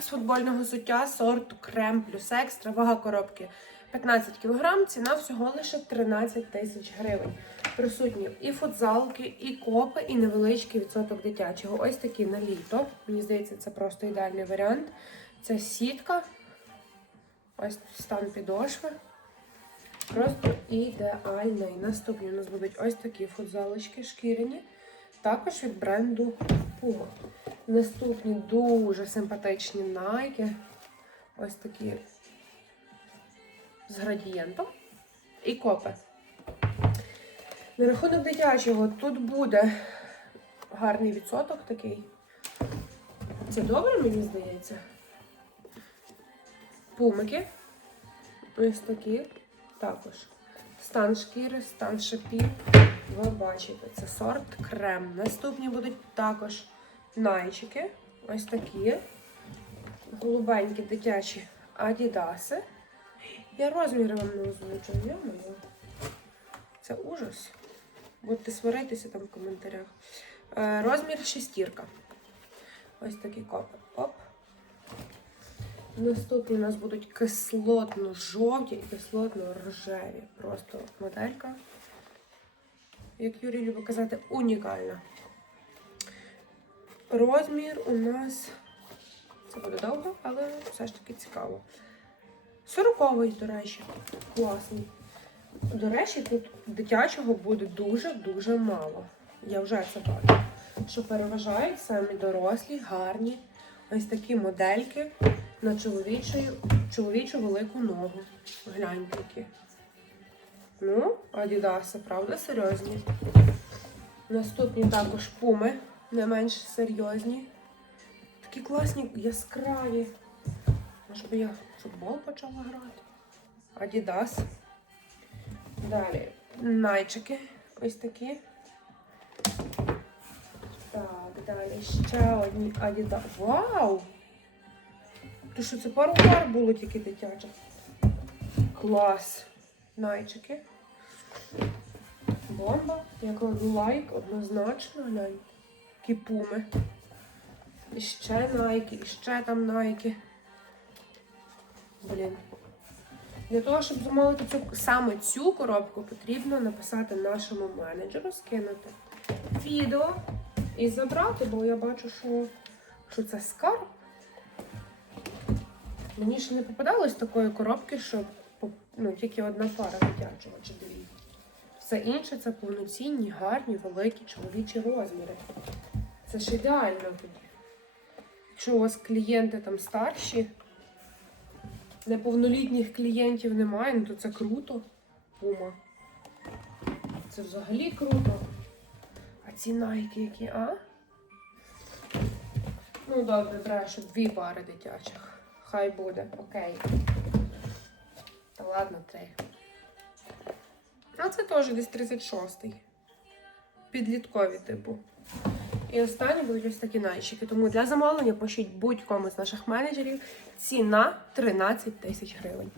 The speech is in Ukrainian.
З футбольного суття сорту крем плюс екстра, вага коробки 15 кг, ціна всього лише 13 тисяч гривень. Присутні і футзалки, і копи, і невеличкий відсоток дитячого. Ось такі на літо. Мені здається, це просто ідеальний варіант. Це сітка. Ось стан підошви. Просто ідеальний. Наступні у нас будуть ось такі футзалочки шкіряні. Також від бренду Puma. Наступні дуже симпатичні Nike. Ось такі з градієнтом. І копи. На рахунок дитячого тут буде гарний відсоток такий. Це добре, мені здається. Пумики. Ось такі. Також. Стан шкіри, стан шипів. Ви бачите, це сорт крем. Наступні будуть також найчики. Ось такі. Голубенькі дитячі адідаси. Я розміри вам не озвучую, я маю. Це ужас. Будете сваритися там в коментарях. Е, розмір шестірка. Ось такі копи. Оп. Наступні у нас будуть кислотно-жовті і кислотно-рожеві. Просто моделька. Як Юрій любить казати, унікальна. Розмір у нас. Це буде довго, але все ж таки цікаво. Сороковий, до речі, класний. До речі, тут дитячого буде дуже-дуже мало. Я вже це бачу. Що переважають самі дорослі, гарні. Ось такі модельки на чоловічу, чоловічу велику ногу. Гляньте які. Ну, адідаси, правда, серйозні. Наступні також пуми, не менш серйозні. Такі класні, яскраві. Може би я футбол почала грати. Адідас. Далі найчики ось такі. Так, далі ще одні Adidas. Вау! То що це пару пар було тільки дитячих. Клас. Найчики. Бомба. Я кладу лайк однозначно. Глянь. Такі пуми. І ще найки, і ще там найки. Блін. Для того, щоб замовити цю саме цю коробку, потрібно написати нашому менеджеру, скинути відео і забрати, бо я бачу, що, що це скарб. Мені ще не попадалось такої коробки, що ну, тільки одна пара дитячого чи дві. Все інше це повноцінні, гарні, великі чоловічі розміри. Це ж ідеально тоді. Якщо у вас клієнти там старші, неповнолітніх клієнтів немає, ну то це круто. Пума. Це взагалі круто. А ці найки які, а? Ну, добре, брешу, дві пари дитячих. Хай буде, окей. Та ладно, три. А це теж десь 36-й. Підліткові, типу. І останні будуть ось такі найщики. Тому для замовлення пишіть будь-кому з наших менеджерів. Ціна 13 тисяч гривень.